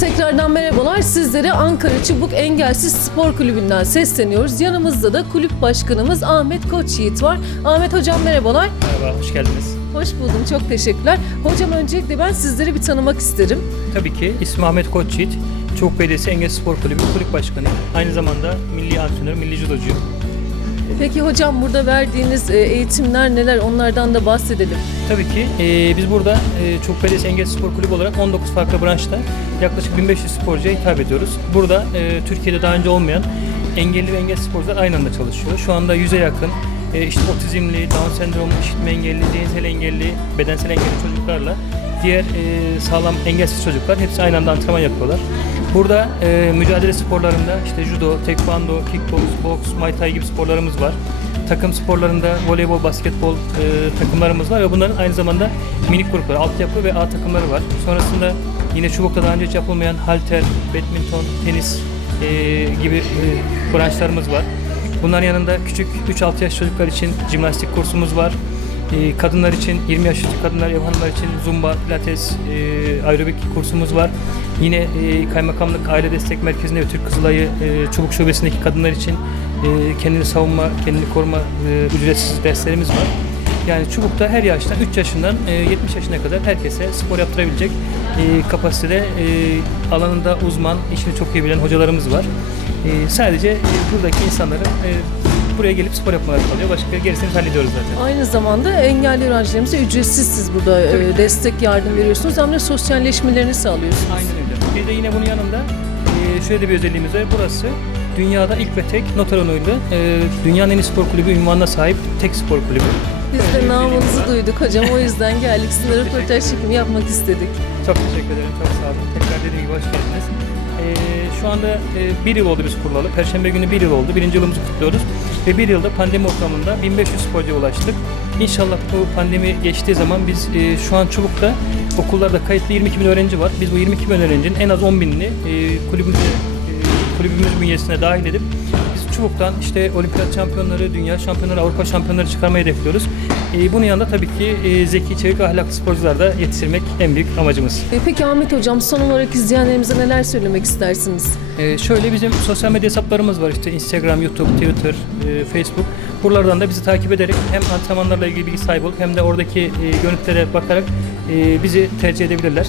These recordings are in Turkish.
tekrardan merhabalar. Sizlere Ankara Çubuk Engelsiz Spor Kulübü'nden sesleniyoruz. Yanımızda da kulüp başkanımız Ahmet Koçyiğit var. Ahmet Hocam merhabalar. Merhaba, hoş geldiniz. Hoş buldum, çok teşekkürler. Hocam öncelikle ben sizleri bir tanımak isterim. Tabii ki ismi Ahmet Koçyiğit. Çubuk Belediyesi Engel Spor Kulübü kulüp başkanıyım. Aynı zamanda milli antrenör, milli judocuyum. Peki hocam burada verdiğiniz e, eğitimler neler onlardan da bahsedelim. Tabii ki e, biz burada e, Çubuk Belediyesi Engel Spor Kulübü olarak 19 farklı branşta yaklaşık 1500 sporcuya hitap ediyoruz. Burada e, Türkiye'de daha önce olmayan engelli ve engelsiz sporcular aynı anda çalışıyor. Şu anda 100'e yakın e, işte otizmli, Down sendromu, işitme engelli, zihinsel engelli, bedensel engelli çocuklarla diğer e, sağlam engelsiz çocuklar hepsi aynı anda antrenman yapıyorlar. Burada e, mücadele sporlarında işte judo, tekvando, kickbox, boks, muay thai gibi sporlarımız var. Takım sporlarında voleybol, basketbol e, takımlarımız var ve bunların aynı zamanda minik grupları, altyapı ve A takımları var. Sonrasında yine çubukta daha önce hiç yapılmayan halter, badminton, tenis e, gibi e, branşlarımız var. Bunların yanında küçük 3-6 yaş çocuklar için jimnastik kursumuz var. E, kadınlar için 20 yaş üstü kadınlar, ev hanımlar için zumba, pilates, e, aerobik kursumuz var. Yine e, kaymakamlık aile destek merkezinde Türk Kızılayı e, çubuk şubesindeki kadınlar için e, kendini savunma, kendini koruma e, ücretsiz derslerimiz var. Yani çubukta her yaştan 3 yaşından e, 70 yaşına kadar herkese spor yaptırabilecek e, kapasitede e, alanında uzman, işini çok iyi bilen hocalarımız var. E, sadece e, buradaki insanların e, buraya gelip spor yapmaları kalıyor. Başka gerisini hallediyoruz zaten. Aynı zamanda engelli öğrencilerimize ücretsiz siz burada e, destek yardım veriyorsunuz. Hem de sosyalleşmelerini sağlıyorsunuz. Aynen öyle. Bir de yine bunun yanında e, şöyle de bir özelliğimiz var. Burası dünyada ilk ve tek noter onaylı e, dünyanın en iyi spor kulübü ünvanına sahip tek spor kulübü. Biz de namınızı duyduk hocam. O yüzden geldik. Sizinle röportaj çekimi yapmak istedik. Çok teşekkür ederim. Çok sağ olun. Tekrar dediğim gibi hoş geldiniz. Ee, şu anda e, bir yıl oldu biz kurulalı. Perşembe günü bir yıl oldu. Birinci yılımızı kutluyoruz. Ve bir yılda pandemi ortamında 1500 sporcuya ulaştık. İnşallah bu pandemi geçtiği zaman biz e, şu an Çubuk'ta okullarda kayıtlı 22 bin öğrenci var. Biz bu 22 bin öğrencinin en az 10 binini e, kulübümüze, kulübümüz bünyesine dahil edip Çubuk'tan işte olimpiyat şampiyonları, dünya şampiyonları, Avrupa şampiyonları çıkarmayı hedefliyoruz. E, bunun yanında tabii ki e, zeki, çevik, ahlaklı sporcular da yetiştirmek en büyük amacımız. E, Peki Ahmet hocam son olarak izleyenlerimize neler söylemek istersiniz? Ee, şöyle bizim sosyal medya hesaplarımız var işte Instagram, YouTube, Twitter, e, Facebook. Buralardan da bizi takip ederek hem antrenmanlarla ilgili bilgi sahibi olup hem de oradaki e, görüntülere bakarak e, bizi tercih edebilirler.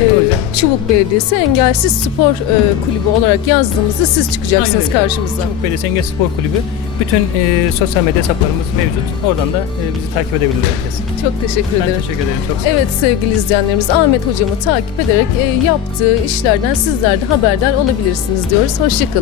E, Çubuk Belediyesi Engelsiz Spor e, Kulübü olarak yazdığımızda siz çıkacaksınız Aynen öyle. karşımıza. Çubuk Belediyesi Engel Spor Kulübü bütün e, sosyal medya hesaplarımız mevcut. Oradan da e, bizi takip edebilirler herkes. Çok teşekkür Ben ederim. teşekkür ederim. Çok sağ olun. Evet sevgili izleyenlerimiz Ahmet hocamı takip ederek e, yaptığı işlerden sizler de haberdar olabilirsiniz diyoruz. Hoşçakalın.